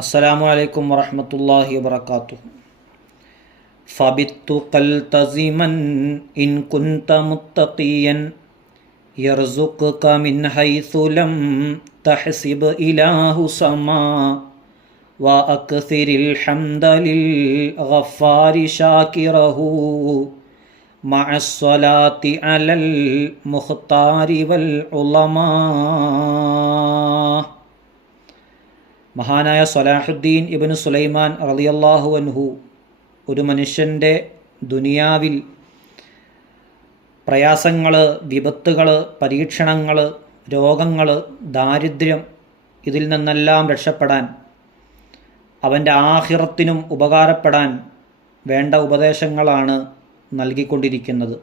അസ്സലാമു അലൈക്കും വറഹ്മത്തുള്ളാഹി വബറകാതുഹു. ഫബിത്തു ഖൽതസിമൻ ഇൻ കുൻത മുത്തഖിയൻ യർസുഖക മിൻ ഹൈസു ലം തഹ്സിബ് ഇലാഹു സമാ വ അക്സിരിൽ ഹംദ ലിൽ ഗഫാരി ശാകിറഹു മഅസ്സലാത്തി അലൽ മുഖ്താരി വൽ ഉലമാ. മഹാനായ സ്വലാഹുദ്ദീൻ ഇബ്നു സുലൈമാൻ റളിയല്ലാഹു അൻഹു ഒരു മനുഷ്യൻ്റെ ദുനിയാവിൽ പ്രയാസങ്ങൾ, വിപത്തുകൾ, പരീക്ഷണങ്ങൾ, രോഗങ്ങൾ, ദാരിദ്ര്യം ഇതിൽ നിന്നെല്ലാം രക്ഷപ്പെടാൻ, അവൻ്റെ ആഖിറത്തിനും ഉപകാരപ്പെടാൻ വേണ്ട ഉപദേശങ്ങളാണ് നൽകിക്കൊണ്ടിരിക്കുന്നത്.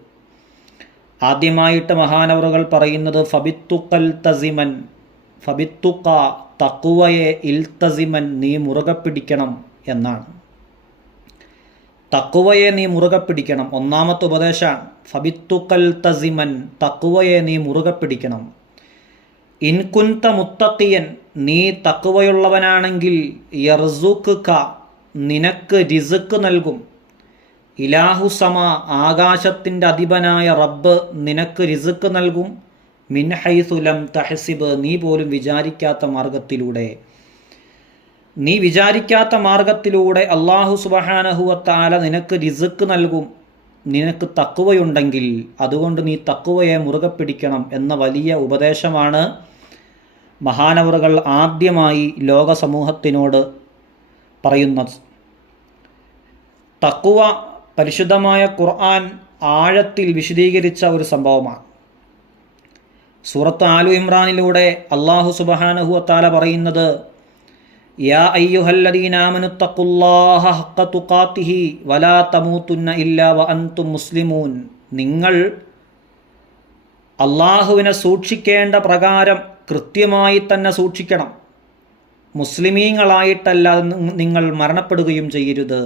ആദ്യമായിട്ട് മഹാനവറുകൾ പറയുന്നത് ഫബിത്തുക്കൽ തസിമൻ, ഫബിത്തുക്ക തഖ്വയെ ഇൽതസിമൻ, നീ മുറുകെ പിടിക്കണം എന്നാണ്. തഖ്വയെ നീ മുറുകെ പിടിക്കണം. ഒന്നാമത്തെ ഉപദേശമാണ് ഫബിത്തുക്കൽ തസിമൻ, തഖ്വയെ നീ മുറുകെ പിടിക്കണം. ഇൻകുൻത മുത്തഖിയൻ, നീ തഖ്വയുള്ളവനാണെങ്കിൽ യർസുഖക, നിനക്ക് റിസ്ക് നൽകും. ഇലാഹു സമ, ആകാശത്തിൻ്റെ അധിപനായ റബ്ബ് നിനക്ക് റിസ്ക് നൽകും. മിൻ ഹൈസു ലം തഹ്സിബ്, നീ പോലും വിചാരിക്കാത്ത മാർഗത്തിലൂടെ, നീ വിചാരിക്കാത്ത മാർഗത്തിലൂടെ അല്ലാഹു സുബ്ഹാനഹു വ തആല നിനക്ക് റിസ്ക് നൽകും, നിനക്ക് തഖ്വയുണ്ടെങ്കിൽ. അതുകൊണ്ട് നീ തഖ്വയെ മുറുകെ പിടിക്കണം എന്ന വലിയ ഉപദേശമാണ് മഹാനവറുകൾ ആദ്യമായി ലോക സമൂഹത്തിനോട് പറയുന്നത്. തഖ്വ പരിശുദ്ധമായ ഖുർആൻ ആഴത്തിൽ വിശദീകരിച്ച ഒരു സംഭവമാണ്. സൂറത്ത് ആലു ഇമ്രാനിലൂടെ അല്ലാഹു സുബ്ഹാനഹു വ തആല പറയുന്നത്, യാ അയ്യുഹല്ലദീന ആമനുത്തഖുല്ലാഹ ഹഖ്ക തുഖാതിഹി വലാ തമൂതുന്ന ഇല്ലാ വ അൻതും മുസ്ലിമൂൻ, നിങ്ങൾ അള്ളാഹുവിനെ സൂക്ഷിക്കേണ്ട പ്രകാരം കൃത്യമായി തന്നെ സൂക്ഷിക്കണം, മുസ്ലിമീങ്ങളായിട്ടല്ലാതെ നിങ്ങൾ മരണപ്പെടുകയും ചെയ്യരുത്,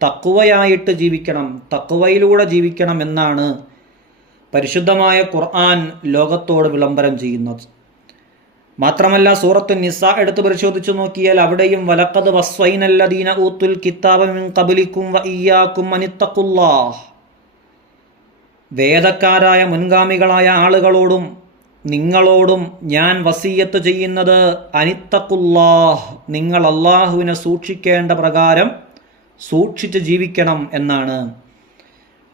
തഖ്വയായിട്ട് ജീവിക്കണം, തഖ്വയിലൂടെ ജീവിക്കണം എന്നാണ് പരിശുദ്ധമായ ഖുർആൻ ലോകത്തോട് വിളംബരം ചെയ്യുന്നത്. മാത്രമല്ല സൂറത്തു നിസാ എടുത്ത് പരിശോധിച്ചു നോക്കിയാൽ അവിടെയും വലഖദ് വസ്വൈനല്ലദീന ഊത്തുൽ കിതാബ മിൻ ഖബ്ലിക്കും വ ഇയ്യാകും അനിത്തഖുല്ലാഹ്, വേദക്കാരായ മുൻഗാമികളായ ആളുകളോടും നിങ്ങളോടും ഞാൻ വസിയത്ത് ചെയ്യുന്നത് അനിത്തഖുല്ലാഹ്, നിങ്ങൾ അള്ളാഹുവിനെ സൂക്ഷിക്കേണ്ട പ്രകാരം സൂക്ഷിച്ച് ജീവിക്കണം എന്നാണ്.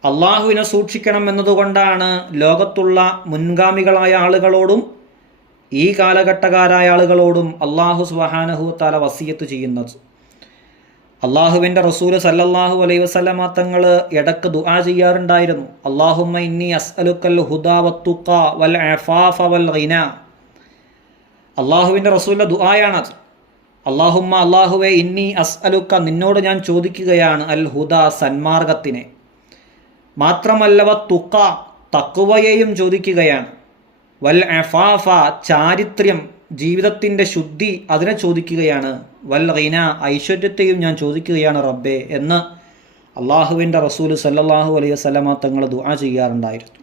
അള്ളാഹുവിനെ സൂക്ഷിക്കണം എന്നതുകൊണ്ടാണ് ലോകത്തുള്ള മുൻഗാമികളായ ആളുകളോടും ഈ കാലഘട്ടക്കാരായ ആളുകളോടും അള്ളാഹു സുബ്ഹാനഹു വ തആല വസിയത്ത് ചെയ്യുന്നത്. അള്ളാഹുവിൻ്റെ റസൂൽ സല്ലല്ലാഹു അലൈഹി വസല്ലമ തങ്ങൾ ഇടക്ക് ദുആ ചെയ്യാറുണ്ടായിരുന്നു. അല്ലാഹുമ്മ ഇന്നി അസ്അലുക്കൽ ഹുദാ വത്തുഖ വൽ അഫാഫ വൽ ഗിന. അള്ളാഹുവിൻ്റെ റസൂലിൻ്റെ ദുആയാണത്. അല്ലാഹുമ്മ, അല്ലാഹുവേ, ഇന്നി അസ്അലുക്ക, നിന്നോട് ഞാൻ ചോദിക്കുകയാണ്, അൽ ഹുദാ, സന്മാർഗത്തിനെ, മാത്രമല്ല വത്തുഖ, തഖ്വയെയും ചോദിക്കുകയാണ്, വൽ അഫാഫ, ചാരിത്ര്യം, ജീവിതത്തിൻ്റെ ശുദ്ധി, അതിനെ ചോദിക്കുകയാണ്, വൽ ഗിന, ഐശ്വര്യത്തെയും ഞാൻ ചോദിക്കുകയാണ് റബ്ബേ എന്ന് അള്ളാഹുവിൻ്റെ റസൂൽ സല്ലല്ലാഹു അലൈഹി വസല്ലമ തങ്ങൾ ദുആ ചെയ്യാറുണ്ടായിരുന്നു.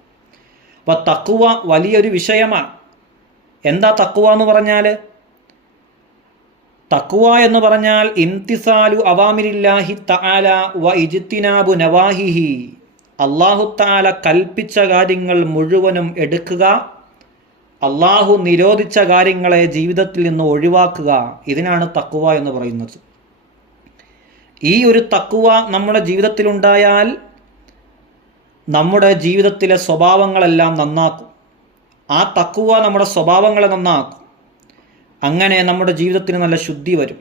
അപ്പോൾ തഖ്വ വലിയൊരു വിഷയമാണ്. എന്താ തഖ്വ എന്ന് പറഞ്ഞാൽ? തഖ്വ എന്ന് പറഞ്ഞാൽ ഇംതിസാലു അവാമിരില്ലാഹി തആല വ ഇജ്തിനാബു നവാഹിഹി, അല്ലാഹു തആല കൽപ്പിച്ച കാര്യങ്ങൾ മുഴുവനും എടുക്കുക, അള്ളാഹു നിരോധിച്ച കാര്യങ്ങളെ ജീവിതത്തിൽ നിന്ന് ഒഴിവാക്കുക. ഇതിനാണ് തഖ്വ എന്ന് പറയുന്നത്. ഈ ഒരു തഖ്വ നമ്മുടെ ജീവിതത്തിലുണ്ടായാൽ നമ്മുടെ ജീവിതത്തിലെ സ്വഭാവങ്ങളെല്ലാം നന്നാക്കും. ആ തഖ്വ നമ്മുടെ സ്വഭാവങ്ങളെ നന്നാക്കും. അങ്ങനെ നമ്മുടെ ജീവിതത്തിന് നല്ല ശുദ്ധി വരും.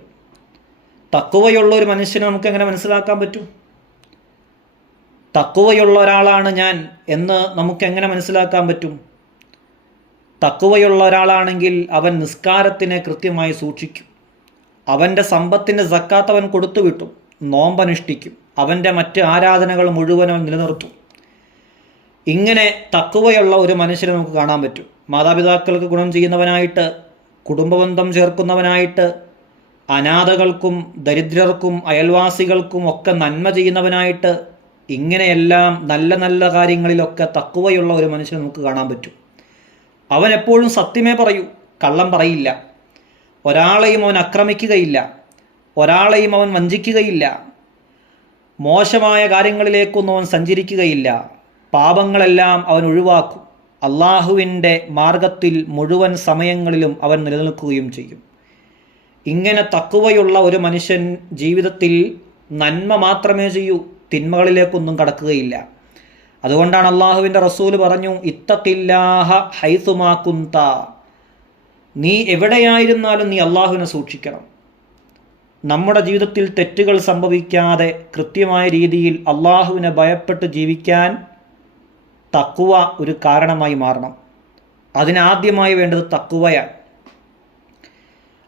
തഖ്വയുള്ള ഒരു മനുഷ്യനെ നമുക്ക് എങ്ങനെ മനസ്സിലാക്കാൻ പറ്റും? തഖ്വയുള്ള ഒരാളാണ് ഞാൻ എന്ന് നമുക്ക് എങ്ങനെ മനസ്സിലാക്കാൻ പറ്റും? തഖ്വയുള്ള ഒരാളാണെങ്കിൽ അവൻ നിസ്കാരത്തിനെ കൃത്യമായി സൂക്ഷിക്കും, അവൻ്റെ സമ്പത്തിൻ്റെ സക്കാത്ത് അവൻ കൊടുത്തു വിട്ടും, നോമ്പനുഷ്ഠിക്കും, അവൻ്റെ മറ്റ് ആരാധനകൾ മുഴുവൻ അവൻ നിലനിർത്തും. ഇങ്ങനെ തഖ്വയുള്ള ഒരു മനുഷ്യനെ നമുക്ക് കാണാൻ പറ്റും. മാതാപിതാക്കൾക്ക് ഗുണം ചെയ്യുന്നവനായിട്ട്, കുടുംബബന്ധം ചേർക്കുന്നവനായിട്ട്, അനാഥകൾക്കും ദരിദ്രർക്കും അയൽവാസികൾക്കും ഒക്കെ നന്മ ചെയ്യുന്നവനായിട്ട്, ഇങ്ങനെയെല്ലാം നല്ല നല്ല കാര്യങ്ങളിലൊക്കെ തഖ്വയുള്ള ഒരു മനുഷ്യനെ നമുക്ക് കാണാൻ പറ്റും. അവൻ എപ്പോഴും സത്യമേ പറയൂ, കള്ളം പറയില്ല, ഒരാളെയും അവൻ ആക്രമിക്കുകയില്ല, ഒരാളെയും അവൻ വഞ്ചിക്കുകയില്ല, മോശമായ കാര്യങ്ങളിലേക്കൊന്നും അവൻ സഞ്ചരിക്കുകയില്ല, പാപങ്ങളെല്ലാം അവൻ ഒഴിവാക്കും, അള്ളാഹുവിൻ്റെ മാർഗത്തിൽ മുഴുവൻ സമയങ്ങളിലും അവൻ നിലനിൽക്കുകയും ചെയ്യും. ഇങ്ങനെ തഖ്വയുള്ള ഒരു മനുഷ്യൻ ജീവിതത്തിൽ നന്മ മാത്രമേ ചെയ്യൂ, തിന്മകളിലേക്കൊന്നും കടക്കുകയില്ല. അതുകൊണ്ടാണ് അള്ളാഹുവിൻ്റെ റസൂല് പറഞ്ഞു, ഇത്തഖില്ലാഹ ഹൈസുമാ കുന്ത, നീ എവിടെയായിരുന്നാലും നീ അള്ളാഹുവിനെ സൂക്ഷിക്കണം. നമ്മുടെ ജീവിതത്തിൽ തെറ്റുകൾ സംഭവിക്കാതെ കൃത്യമായ രീതിയിൽ അള്ളാഹുവിനെ ഭയപ്പെട്ട് ജീവിക്കാൻ തഖ്വ ഒരു കാരണമായി മാറണം. അതിനാദ്യമായി വേണ്ടത് തഖ്വയാണ്.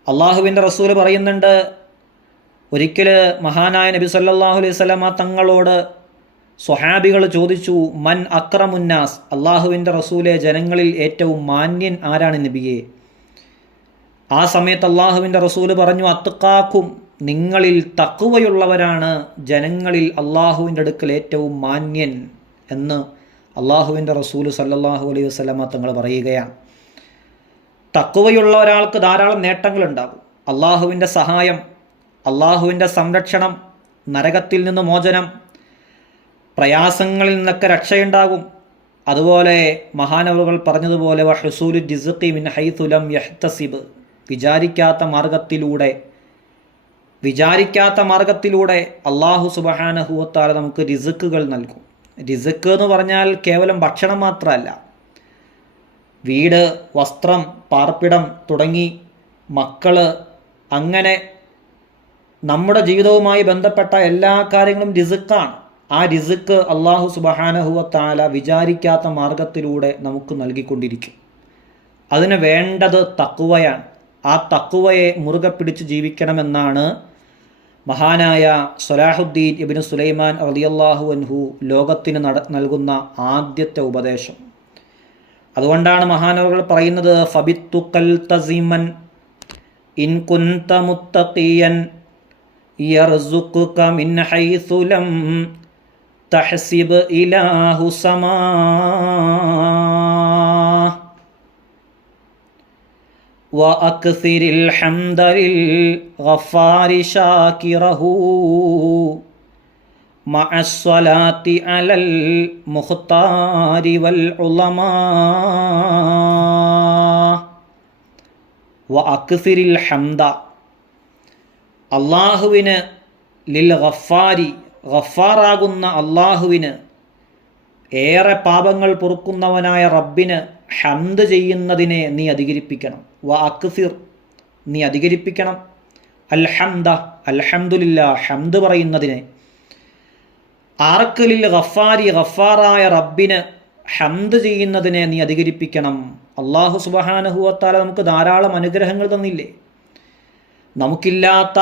അള്ളാഹുവിൻ്റെ റസൂല് പറയുന്നുണ്ട്, ഒരിക്കൽ മഹാനായ നബി സല്ലല്ലാഹു അലൈഹി വസല്ലമ തങ്ങളോട് സ്വഹാബികൾ ചോദിച്ചു, മൻ അക്രമുന്നാസ്, അള്ളാഹുവിൻ്റെ റസൂലെ, ജനങ്ങളിൽ ഏറ്റവും മാന്യൻ ആരാണ് നബിയെ? ആ സമയത്ത് അള്ളാഹുവിൻ്റെ റസൂല് പറഞ്ഞു, അത്ഖാക്കും, നിങ്ങളിൽ തഖ്വയുള്ളവരാണ് ജനങ്ങളിൽ അള്ളാഹുവിൻ്റെ അടുക്കൽ ഏറ്റവും മാന്യൻ എന്ന് അള്ളാഹുവിൻ്റെ റസൂല് സല്ലല്ലാഹു അലൈഹി വസല്ലമ തങ്ങൾ പറയുകയാണ്. തഖ്വയുള്ള ഒരാൾക്ക് ധാരാളം നേട്ടങ്ങളുണ്ടാകും. അള്ളാഹുവിൻ്റെ സഹായം, അള്ളാഹുവിൻ്റെ സംരക്ഷണം, നരകത്തിൽ നിന്ന് മോചനം, പ്രയാസങ്ങളിൽ നിന്നൊക്കെ രക്ഷയുണ്ടാകും. അതുപോലെ മഹാനവറുകൾ പറഞ്ഞതുപോലെ വഹുസൂലു റിസ്ഖി മിൻ ഹൈഥു ലം യഹ്തസിബ്, വിചാരിക്കാത്ത മാർഗത്തിലൂടെ അള്ളാഹു സുബ്ഹാനഹു വ തആല നമുക്ക് റിസ്ഖുകൾ നൽകും. റിസ്ഖ് എന്ന് പറഞ്ഞാൽ കേവലം ഭക്ഷണം മാത്രമല്ല, വീട്, വസ്ത്രം, പാർപ്പിടം തുടങ്ങി മക്കള്, അങ്ങനെ നമ്മുടെ ജീവിതവുമായി ബന്ധപ്പെട്ട എല്ലാ കാര്യങ്ങളും റിസ്ഖാണ്. ആ റിസ്ഖ് അള്ളാഹു സുബ്ഹാനഹു വ തആല വിചാരിക്കാത്ത മാർഗത്തിലൂടെ നമുക്ക് നൽകിക്കൊണ്ടിരിക്കും. അതിന് വേണ്ടത് തഖ്വയാണ്. ആ തഖ്വയെ മുറുകെ പിടിച്ച് ജീവിക്കണമെന്നാണ് മഹാനായ സ്വലാഹുദ്ദീൻ ഇബ്നു സുലൈമാൻ റളിയല്ലാഹു അൻഹു ലോകത്തിന് നൽകുന്ന ആദ്യത്തെ ഉപദേശം. അതുകൊണ്ടാണ് മഹാനവറുകൾ പറയുന്നത്, ഫബിത്തുഖൽ തസിമൻ ഇൻ കുൻത മുത്തഖിയൻ യർസുഖുക മിൻ ഹൈസു ലം തഹ്സിബ് ഇലാഹു സമാ وأكثر الحمد للغفار شاكره مع الصلاة على المختار والعلماء وأكثر الحمد, അള്ളാഹുവിന്, ലിൽ ഗഫാരി, ഗഫാറാകുന്ന അള്ളാഹുവിന്, ഏറെ പാപങ്ങൾ പൊറുക്കുന്നവനായ റബ്ബിന് ഹംദ് ചെയ്യുന്നതിനെ നീ അധികരിപ്പിക്കണം. വ അക്സിർ, നീ അധികരിപ്പിക്കണം. അൽഹംദ, അൽഹംദുലില്ലാ, ഹംദ് പറയുന്നതിനെ. ആർക്കലിൽ ഗഫാരി, ഗഫാറായ റബ്ബിന് ഹംദ് ചെയ്യുന്നതിനെ നീ അധികരിപ്പിക്കണം. അള്ളാഹു സുബ്ഹാനഹു വ തആല നമുക്ക് ധാരാളം അനുഗ്രഹങ്ങൾ തന്നില്ലേ? നമുക്കില്ലാത്ത,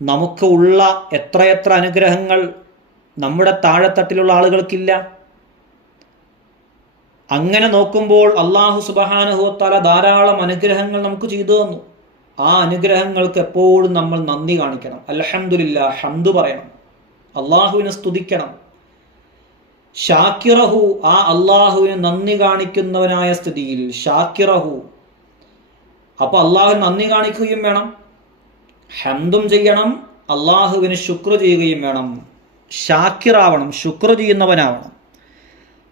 നമുക്ക് ഉള്ള എത്രയെത്ര അനുഗ്രഹങ്ങൾ നമ്മുടെ താഴെത്തട്ടിലുള്ള ആളുകൾക്കില്ല. അങ്ങനെ നോക്കുമ്പോൾ അള്ളാഹു സുബ്ഹാനഹു വ തആല ധാരാളം അനുഗ്രഹങ്ങൾ നമുക്ക് ചെയ്തു തന്നു. ആ അനുഗ്രഹങ്ങൾക്ക് എപ്പോഴും നമ്മൾ നന്ദി കാണിക്കണം. അൽഹംദുലില്ലാ, ഹംദ് പറയണം, അള്ളാഹുവിനെ സ്തുതിക്കണം. ഷാക്കിറഹു, ആ അള്ളാഹുവിന് നന്ദി കാണിക്കുന്നവനായ സ്ഥിതിയിൽ, ഷാക്കിറഹു, അപ്പോൾ അള്ളാഹു നന്ദി കാണിക്കുകയും വേണം, ഹംദും ചെയ്യണം, അള്ളാഹുവിന് ശുക്ർ ചെയ്യുകയും വേണം. ഷാക്കിറാവണം, ശുക്ർ ചെയ്യുന്നവനാവണം,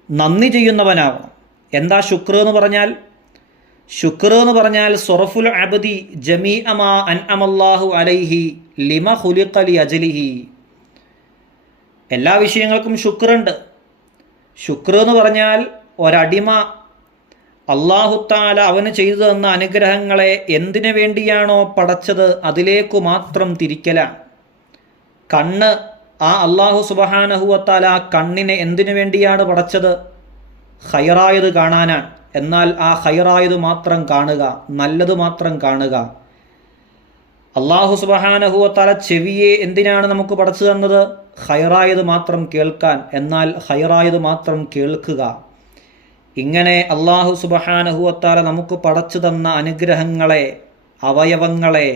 നന്ദി ചെയ്യുന്നവനാവണം. എന്താ ശുക്ർ എന്ന് പറഞ്ഞാൽ? ശുക്ർ എന്ന് പറഞ്ഞാൽ സ്വറഫുൽ അബ്ദി ജമീഅ മാ അൻഅമല്ലാഹു അലൈഹി ലിമ ഖുലിഖ ലി അജ്ലിഹി. എല്ലാ വിഷയങ്ങൾക്കും ശുക്റുണ്ട്. ശുക്ർ എന്ന് പറഞ്ഞാൽ ഒരടിമ അല്ലാഹു തആല അവന് ചെയ്തു തന്ന അനുഗ്രഹങ്ങളെ എന്തിനു വേണ്ടിയാണോ പടച്ചത് അതിലേക്കു മാത്രം തിരിക്കലാണ്. കണ്ണ്, ആ അല്ലാഹു സുബ്ഹാനഹു വ തആല ആ കണ്ണിനെ എന്തിനു വേണ്ടിയാണ് പടച്ചത്? ഖൈറായത് കാണാനാണ്. എന്നാൽ ആ ഖൈറായത് മാത്രം കാണുക, നല്ലത് മാത്രം കാണുക. അല്ലാഹു സുബ്ഹാനഹു വ തആല ചെവിയെ എന്തിനാണ് നമുക്ക് പടച്ചു തന്നത്? ഖൈറായത് മാത്രം കേൾക്കാൻ. എന്നാൽ ഖൈറായത് മാത്രം കേൾക്കുക. ഇങ്ങനെ അല്ലാഹു സുബ്ഹാനഹു വ തആല നമുക്ക് പടച്ചു തന്ന അനുഗ്രഹങ്ങളെ, അവയവങ്ങളെ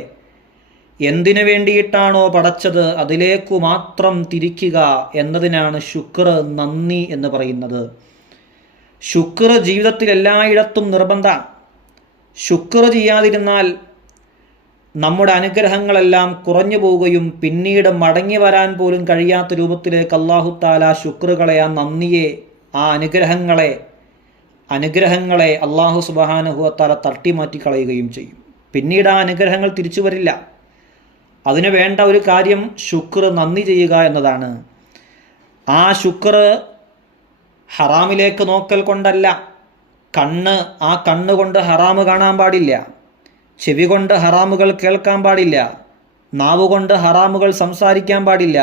എന്തിനു വേണ്ടിയിട്ടാണോ പടച്ചത് അതിലേക്കു മാത്രം തിരിക്കുക എന്നതിനാണ് ശുക്ർ, നന്ദി എന്ന് പറയുന്നത്. ശുക്ർ ജീവിതത്തിൽ എല്ലായിടത്തും നിർബന്ധമാണ്. ശുക്ർ ചെയ്യാതിരുന്നാൽ നമ്മുടെ അനുഗ്രഹങ്ങളെല്ലാം കുറഞ്ഞു പോവുകയും പിന്നീട് മടങ്ങി വരാൻ പോലും കഴിയാത്ത രൂപത്തിലേക്ക് അല്ലാഹു തആല ശുക്റുകളെ, ആ നന്ദിയെ, ആ അനുഗ്രഹങ്ങളെ അല്ലാഹു സുബ്ഹാനഹു വ തആല തട്ടിമാറ്റി കളയുകയും ചെയ്യും. പിന്നീട് ആ അനുഗ്രഹങ്ങൾ തിരിച്ചു വരില്ല. അതിനു വേണ്ട ഒരു കാര്യം ശുക്ർ, നന്ദി ചെയ്യുക എന്നതാണ്. ആ ശുക്ർ ഹറാമിലേക്ക് നോക്കൽ കൊണ്ടല്ല. ആ കണ്ണുകൊണ്ട് ഹറാമ് കാണാൻ പാടില്ല, ചെവി കൊണ്ട് ഹറാമുകൾ കേൾക്കാൻ പാടില്ല, നാവുകൊണ്ട് ഹറാമുകൾ സംസാരിക്കാൻ പാടില്ല,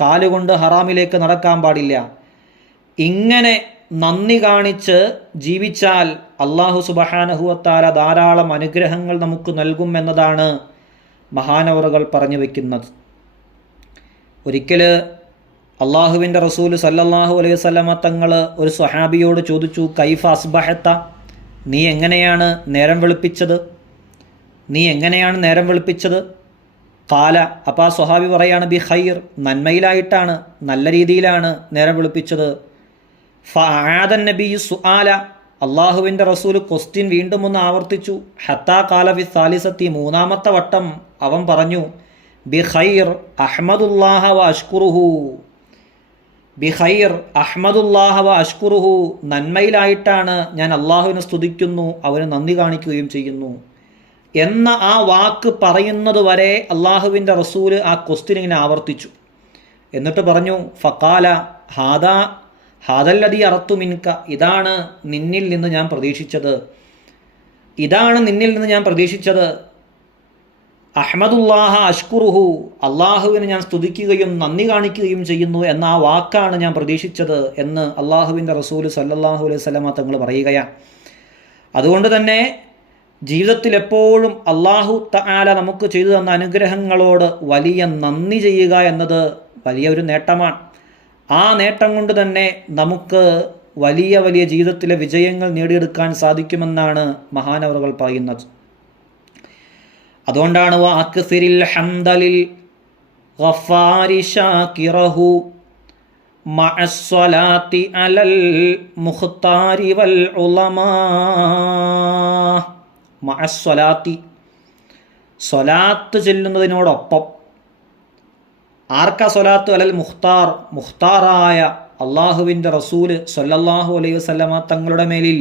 കാലുകൊണ്ട് ഹറാമിലേക്ക് നടക്കാൻ പാടില്ല. ഇങ്ങനെ നന്ദി കാണിച്ച് ജീവിച്ചാൽ അല്ലാഹു സുബ്ഹാനഹു വ തആല ധാരാളം അനുഗ്രഹങ്ങൾ നമുക്ക് നൽകുമെന്നതാണ് മഹാനവറുകൾ പറഞ്ഞു വയ്ക്കുന്നത്. ഒരിക്കൽ അള്ളാഹുവിൻ്റെ റസൂൽ സല്ലല്ലാഹു അലൈഹി വസല്ലമ തങ്ങൾ ഒരു സ്വഹാബിയോട് ചോദിച്ചു, കൈഫ അസ്ബഹത്ത, നീ എങ്ങനെയാണ് നേരം വെളുപ്പിച്ചത്? കാല, അപ്പോൾ ആ സ്വഹാബി പറയാണ്, ബി ഖൈർ, നന്മയിലായിട്ടാണ്, നല്ല രീതിയിലാണ് നേരം വെളുപ്പിച്ചത്. ഫഅആദൻ നബിയ്യു സുആല, അള്ളാഹുവിൻ്റെ റസൂൽ ക്വസ്റ്റ്യൻ വീണ്ടും ഒന്ന് ആവർത്തിച്ചു. ഹത്താ കാല ഫി സാലിസത്തി, മൂന്നാമത്തെ വട്ടം അവൻ പറഞ്ഞു, ബി ഖൈർ അഹ്മദുല്ലാഹ വ അഷ്കുറുഹു, നന്മയിലായിട്ടാണ് ഞാൻ അള്ളാഹുവിനെ സ്തുതിക്കുന്നു, അവന് നന്ദി കാണിക്കുകയും ചെയ്യുന്നു എന്ന ആ വാക്ക് പറയുന്നത് വരെ അള്ളാഹുവിൻ്റെ റസൂല് ആ ക്വസ്റ്റ്യൻ ഇങ്ങനെ ആവർത്തിച്ചു. എന്നിട്ട് പറഞ്ഞു, ഫഖാല ഹാദല്ലദീ അറത്തു മിൻക, ഇതാണ് നിന്നിൽ നിന്ന് ഞാൻ പ്രതീക്ഷിച്ചത്. അഹ്മദുല്ലാഹ അഷ്കുറുഹു, അള്ളാഹുവിനെ ഞാൻ സ്തുതിക്കുകയും നന്ദി കാണിക്കുകയും ചെയ്യുന്നു എന്ന ആ വാക്കാണ് ഞാൻ പ്രതീക്ഷിച്ചത് എന്ന് അള്ളാഹുവിൻ്റെ റസൂൽ സല്ലല്ലാഹു അലൈഹി വസല്ലമ തങ്ങൾ പറയുകയാണ്. അതുകൊണ്ട് തന്നെ ജീവിതത്തിൽ എപ്പോഴും അല്ലാഹു തആല നമുക്ക് ചെയ്തു തന്ന അനുഗ്രഹങ്ങളോട് വലിയ നന്ദി ചെയ്യുക എന്നത് വലിയ ഒരു നേട്ടമാണ്. ആ നേട്ടം കൊണ്ട് തന്നെ നമുക്ക് വലിയ വലിയ ജീവിതത്തിലെ വിജയങ്ങൾ നേടിയെടുക്കാൻ സാധിക്കുമെന്നാണ് മഹാനവറുകൾ പറയുന്നത്. അതുകൊണ്ടാണ് വഅക്സിരിൽ ഹംദലിൽ ഗഫാരി ശാകിറഹു മഅസ്സലാത്തി അലൽ മുഖ്താരി വൽ ഉലമാ. മഅസ്സലാത്തി, സ്വലാത്ത് ചെല്ലുന്നതിനോടൊപ്പം. ആർക്കാ സ്വലാത്ത്? അലൽ മുഖ്താർ, മുഖ്താറായ അള്ളാഹുവിൻ്റെ റസൂല് സല്ലല്ലാഹു അലൈഹി വസല്ലമ തങ്ങളുടെ മേലിൽ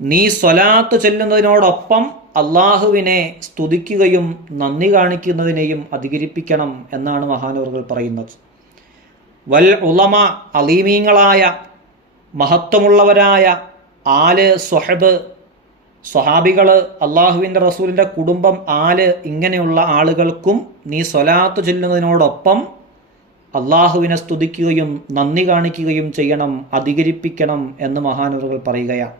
നീ സ്വലാത്ത് ചെല്ലുന്നതിനോടൊപ്പം അള്ളാഹുവിനെ സ്തുതിക്കുകയും നന്ദി കാണിക്കുന്നതിനെയും അധികരിപ്പിക്കണം എന്നാണ് മഹാനവറുകൾ പറയുന്നത്. വൽ ഉലമ, അലീമീങ്ങളായ മഹത്വമുള്ളവരായ ആല്, സ്വഹാബികൾ, അള്ളാഹുവിൻ്റെ റസൂലിൻ്റെ കുടുംബം, ആല്, ഇങ്ങനെയുള്ള ആളുകൾക്കും നീ സ്വലാത്ത് ചൊല്ലുന്നതിനോടൊപ്പം അള്ളാഹുവിനെ സ്തുതിക്കുകയും നന്ദി കാണിക്കുകയും ചെയ്യണം, അധികരിപ്പിക്കണം എന്ന് മഹാനവറുകൾ പറയുകയാണ്.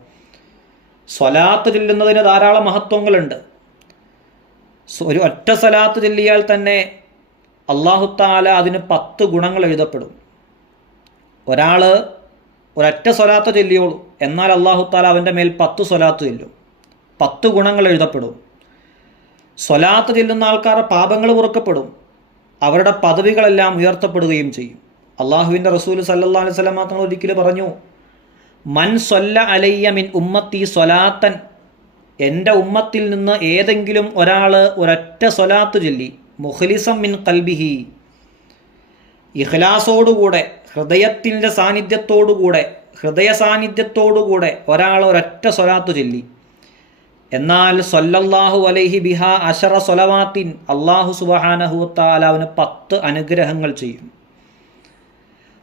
സ്വലാത്ത് ചൊല്ലുന്നതിന് ധാരാളം മഹത്വങ്ങളുണ്ട്. ഒരു ഒറ്റ സ്വലാത്ത് ചൊല്ലിയാൽ തന്നെ അല്ലാഹു തആല അതിന് 10 ഗുണങ്ങൾ എഴുതപ്പെടും. ഒരാൾ ഒരൊറ്റ സ്വലാത്ത് ചൊല്ലിയോളൂ, എന്നാൽ അല്ലാഹു തആല അവൻ്റെ മേൽ 10 സ്വലാത്ത് ചൊല്ലും, 10 ഗുണങ്ങൾ എഴുതപ്പെടും. സ്വലാത്ത് ചൊല്ലുന്ന ആൾക്കാരുടെ പാപങ്ങൾ പൊറുക്കപ്പെടും, അവരുടെ പദവികളെല്ലാം ഉയർത്തപ്പെടുകയും ചെയ്യും. അള്ളാഹുവിൻ്റെ റസൂൽ സല്ലല്ലാഹു അലൈഹി വസല്ലം തങ്ങൾ ഒരിക്കൽ പറഞ്ഞു, മൻ സ്വല്ല അലയ്യ മിൻ ഉമ്മത്തി സ്വലാത്തൻ, എൻ്റെ ഉമ്മത്തിൽ നിന്ന് ഏതെങ്കിലും ഒരാൾ ഒരൊറ്റ സ്വലാത്ത് ചൊല്ലി, മുഖ്ലിസം മിൻ ഖൽബിഹി, ഇഖ്ലാസോടുകൂടെ, ഹൃദയ സാന്നിധ്യത്തോടുകൂടെ ഒരാൾ ഒരൊറ്റ സ്വലാത്ത് ചൊല്ലി, എന്നാൽ സ്വല്ലല്ലാഹു അലൈഹി ബിഹാ അശറ സ്വലവാത്തിൻ, അല്ലാഹു സുബ്ഹാനഹു വ തആല അവന് 10 അനുഗ്രഹങ്ങൾ ചെയ്യും.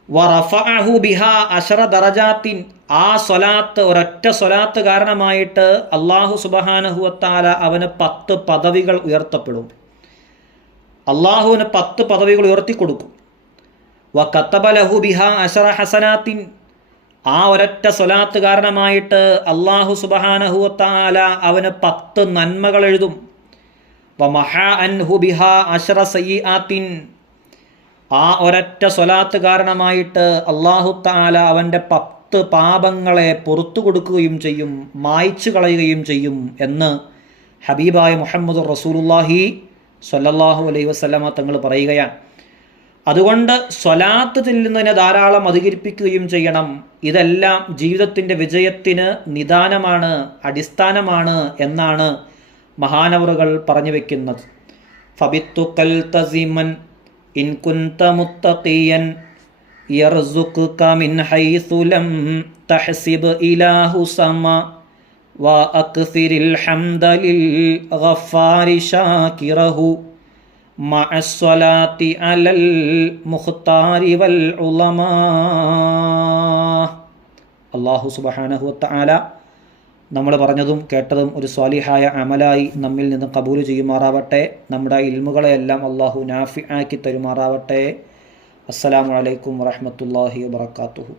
വറഫഅഹു ബിഹാ അശറ ദറജാത്തിൻ, ആ സ്വലാത്ത്, ഒരൊറ്റ സ്വലാത്ത് കാരണമായിട്ട് അല്ലാഹു സുബ്ഹാനഹു വ തആല അവന് 10 പദവികൾ ഉയർത്തപ്പെടും. അള്ളാഹുവിന് 10 പദവികൾ ഉയർത്തിക്കൊടുക്കും. വകതബ ലഹു ബിഹാ അശറ ഹസനാത്തിൻ, ആ ഒരൊറ്റ സ്വലാത്ത് കാരണമായിട്ട് അല്ലാഹു സുബ്ഹാനഹു വ തആല അവന് 10 നന്മകൾ എഴുതും. വമഹാ അൻഹു ബിഹാ അശറ സയ്യിആത്തിൻ, ആ ഒരൊറ്റ സ്വലാത്ത് കാരണമായിട്ട് അല്ലാഹു തആല അവൻ്റെ 10 പാപങ്ങളെ പുറത്തു കൊടുക്കുകയും ചെയ്യും, മായ്ച്ചു കളയുകയും ചെയ്യും എന്ന് ഹബീബായ മുഹമ്മദ് റസൂലുള്ളാഹി സ്വല്ലല്ലാഹു അലൈഹി വസല്ലമ തങ്ങൾ പറയുകയാണ്. അതുകൊണ്ട് സ്വലാത്ത് ചൊല്ലുന്നതിനെ ധാരാളം അധികരിപ്പിക്കുകയും ചെയ്യണം. ഇതെല്ലാം ജീവിതത്തിൻ്റെ വിജയത്തിന് നിദാനമാണ്, അടിസ്ഥാനമാണ് എന്നാണ് മഹാനവറുകൾ പറഞ്ഞു വെക്കുന്നത്. ഫബിത്തുക്കൽ തസിമൻ ഇൻ കുന്ത മുത്തഖിയൻ യർസുഖുക മിൻ ഹൈസു ലം തഹ്സിബ് ഇലാഹു സമ വ അക്സിരിൽ ഹംദ ലിൽ ഗഫാരി ശാകിറഹു മഅസ്സലാത്തി അലൽ മുഖ്താരി വൽ ഉലമാ. അല്ലാഹു സുബ്ഹാനഹു വ തആല നമ്മൾ പറഞ്ഞതും കേട്ടതും ഒരു സ്വാലിഹായ അമലായി നമ്മിൽ നിന്ന് കബൂൽ ചെയ്യുമാറാവട്ടെ. നമ്മുടെ ഇൽമുകളെയെല്ലാം അല്ലാഹു നാഫി ആക്കി തരുമാറാവട്ടെ. അസ്സലാമു അലൈക്കും വറഹ്മത്തുള്ളാഹി വബറകാതുഹു.